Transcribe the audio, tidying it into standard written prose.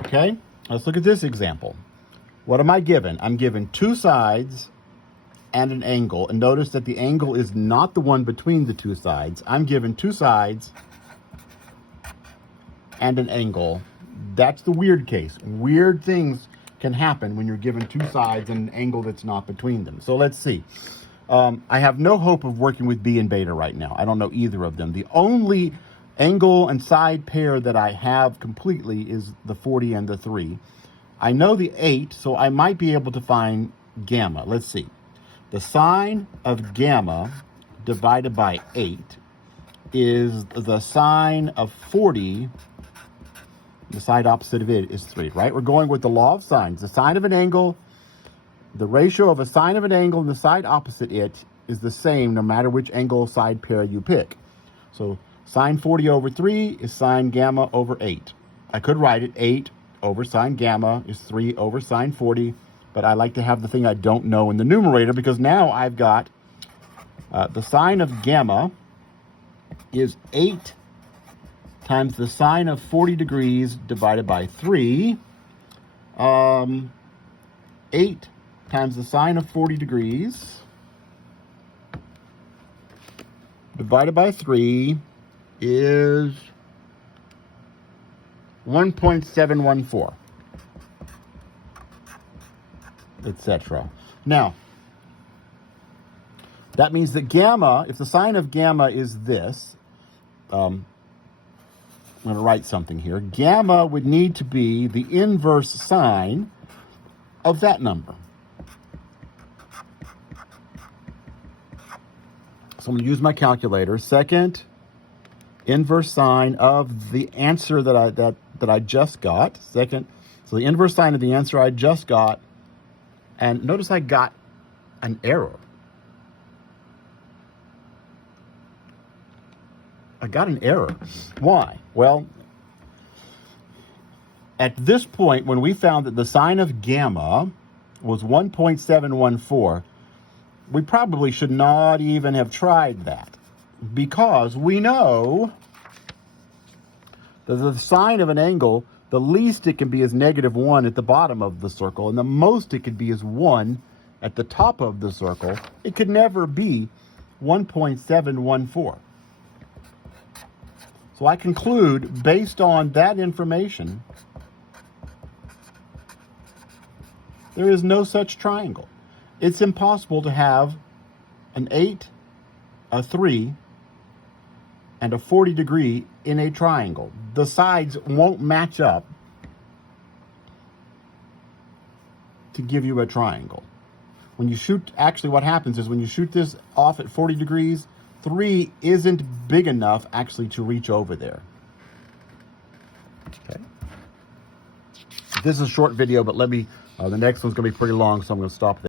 Okay, let's look at this example. What am I given? I'm given two sides and an angle. And notice that the angle is not the one between the two sides. I'm given two sides and an angle. That's the weird case. Weird things can happen when you're given two sides and an angle that's not between them. So let's see. I have no hope of working with B and beta right now. I don't know either of them. The only angle and side pair that I have completely is the 40 and the 3. I know the 8, so I might be able to find gamma. Let's see. The sine of gamma divided by 8 is the sine of 40. The side opposite of it is 3, right? We're going with the law of sines. The sine of an angle, the ratio of a sine of an angle and the side opposite it is the same no matter which angle side pair you pick. So sine 40 over 3 is sine gamma over 8. I could write it 8 over sine gamma is 3 over sine 40, but I like to have the thing I don't know in the numerator because now I've got the sine of gamma is 8 times the sine of 40 degrees divided by 3. 8 times the sine of 40 degrees divided by 3 is 1.714, etc. Now, that means that gamma, if the sine of gamma is this, I'm going to write something here. Gamma would need to be the inverse sine of that number. So I'm going to use my calculator. Second inverse sine of the answer that I just got. Second, so the inverse sine of the answer I just got. And notice I got an error. I got an error. Why? Well, at this point, when we found that the sine of gamma was 1.714, we probably should not even have tried that because we know that the sine of an angle, the least it can be is -1 at the bottom of the circle, and the most it could be is 1 at the top of the circle. It could never be 1.714. So I conclude, based on that information, there is no such triangle. It's impossible to have an 8, a 3, and a 40 degree in a triangle. The sides won't match up to give you a triangle. When you shoot, actually what happens is when you shoot this off at 40 degrees, 3 isn't big enough actually to reach over there. Okay. This is a short video, but the next one's going to be pretty long, so I'm going to stop there.